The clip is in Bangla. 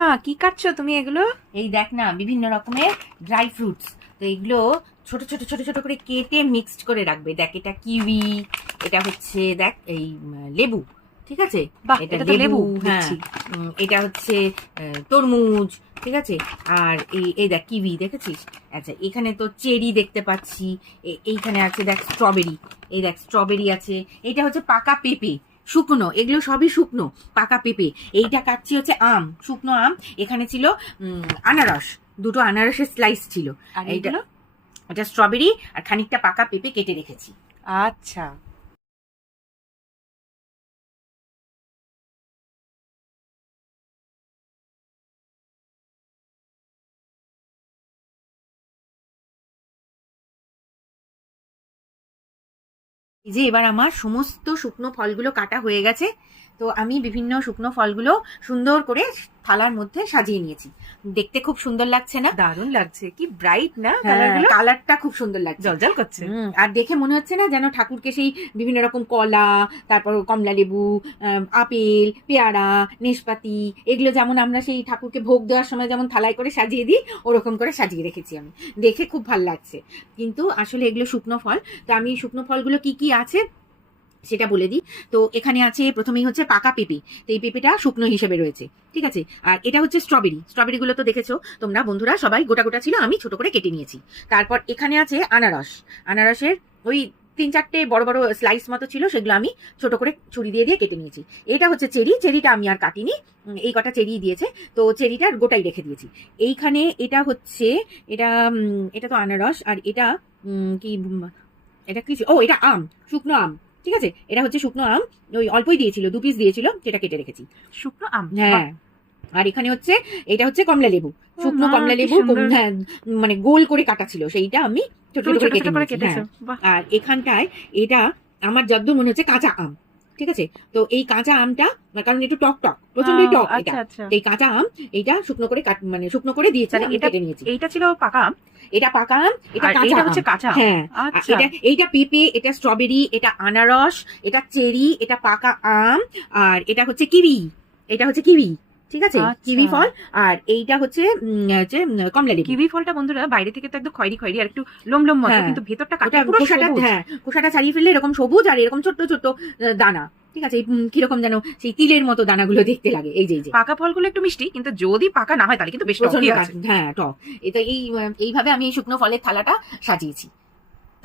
কি কাটছো তুমি এগুলো? এই দেখ না, বিভিন্ন রকমের ড্রাই ফ্রুটস। তো এগুলো ছোট ছোট ছোট ছোট করে কেটে মিক্সড করে রাখবে। দেখ, এটা কিউই, এটা হচ্ছে দেখ এই লেবু, ঠিক আছে? বাহ, এটা এটা তো লেবু হ্যাঁ। দেখছি। এটা হচ্ছে তরমুজ, ঠিক আছে? আর এই এই দেখ কিউই, দেখেছিস? আচ্ছা, এখানে তো চেরি দেখতে পাচ্ছি। এইখানে আছে দেখ স্ট্রবেরি, এই দেখ স্ট্রবেরি আছে। এটা হচ্ছে পাকা পেঁপে, শুকনো, এগুলো সবই শুকনো পাকা পেঁপে। এইটা কাটছি হচ্ছে আম, শুকনো আম। এখানে ছিল আনারস, দুটো আনারসের স্লাইস ছিল। আর এইটা এইগুলো? এটা স্ট্রবেরি আর খানিকটা পাকা পেঁপে কেটে রেখেছি। আচ্ছা। এই যে এবার আমার সমস্ত শুকনো ফলগুলো কাটা হয়ে গেছে। তো আমি বিভিন্ন শুকনো ফলগুলো সুন্দর করে থালার মধ্যে সাজিয়ে নিয়েছি। দেখতে খুব সুন্দর লাগছে না? দারুণ লাগছে, কি ব্রাইট না হ্যাঁ, কালারগুলো, কালারটা খুব সুন্দর লাগছে, জলজল করছে। আর দেখে মনে হচ্ছে না যেন ঠাকুরকে সেই বিভিন্ন রকম কলা, তারপর কমলা লেবু, আপেল, পেয়ারা, নেশপাতি, এগুলো যেমন আমরা সেই ঠাকুরকে ভোগ দেওয়ার সময় যেমন থালায় করে সাজিয়ে দিই, ওরকম করে সাজিয়ে রেখেছি আমি। দেখে খুব ভালো লাগছে, কিন্তু আসলে এগুলো শুকনো ফল। তো আমি শুকনো ফলগুলো কি কি আছে সেটা বলে দিই। তো এখানে আছে প্রথমেই হচ্ছে পাকা পেঁপে। তো এই পেঁপেটা শুকনো হিসেবে রয়েছে, ঠিক আছে? আর এটা হচ্ছে স্ট্রবেরি। স্ট্রবেরিগুলো তো দেখেছো তোমরা বন্ধুরা, সবাই গোটা গোটা ছিল, আমি ছোট করে কেটে নিয়েছি। তারপর এখানে আছে আনারস। আনারসের ওই 3-4টে বড় বড় স্লাইস মতো ছিল, সেগুলো আমি ছোট করে ছুরি দিয়ে দিয়ে কেটে নিয়েছি। এটা হচ্ছে চেরি। চেরিটা আমি আর কাটিনি, এই কটা চেরি দিয়েছে, তো চেরিটা গোটাই রেখে দিয়েছি। এইখানে এটা হচ্ছে, এটা এটা তো আনারস। আর এটা কি, এটা কি? ও, এটা আম, শুকনো আম, ঠিক আছে? এটা হচ্ছে শুকনো আম, ওই অল্পই দিয়েছিল, 2 পিস দিয়েছিল, সেটা কেটে রেখেছি। শুকনো আম, হ্যাঁ। আর এখানে হচ্ছে, এটা হচ্ছে কমলা লেবু, শুকনো মা, কমলা কি লেবু, সুন্দর। মানে গোল করে কাটা ছিল, সেইটা আমি ছোট তুমি ছোট করে ছোট ছোট কেটে করে নিয়েছি। কেটেছো, হ্যাঁ। বাহ। আর এখানটায় এটা আমার যদ্দূর মনে হচ্ছে কাঁচা আম, ঠিক আছে? তো এই কাঁচা আমটা, কারণ একটু টক টক, প্রচন্ডই টক এটা। আচ্ছা আচ্ছা। এই কাঁচা আম, এইটা শুকনো করে মানে শুকনো করে দিয়েছি, তাহলে আমি এটা, কেটে নিয়েছি। এইটা ছিল পাকা আম, এটা পাকা আম, এটা আর কাঁচা এইটা আম। হচ্ছে কাঁচা আম। হ্যাঁ। আচ্ছা। এইটা পেঁপে, এটা স্ট্রবেরি, এটা আনারস, এটা চেরি, এটা পাকা আম, আর এটা হচ্ছে কিউই। এটা হচ্ছে কিউই, ঠিক আছে? আচ্ছা। কিউই ফল। আর এইটা হচ্ছে কমলা লেবু। কিউই ফলটা বন্ধুরা বাইরে থেকে তো একদম খয়েরি খয়েরি আর একটু লোম লোম মতো, হ্যাঁ। কিন্তু ভেতরটা ওটা কাটলে পুরো খোসাটা, সবুজ। হ্যাঁ, খোসাটা ছাড়িয়ে ফেললে এরকম সবুজ, আর এরকম ছোট্ট ছোট্ট দানা, ঠিক আছে? কিরকম যেন সেই তিলের মতো দানাগুলো দেখতে লাগে। এই যে এই যে পাকা ফলগুলো একটু মিষ্টি, কিন্তু যদি পাকা না হয় তাহলে কিন্তু বেশ প্রচন্ড টকই আছে। হ্যাঁ, টক। এটা এইভাবে আমি এই শুকনো ফলের থালাটা সাজিয়েছি।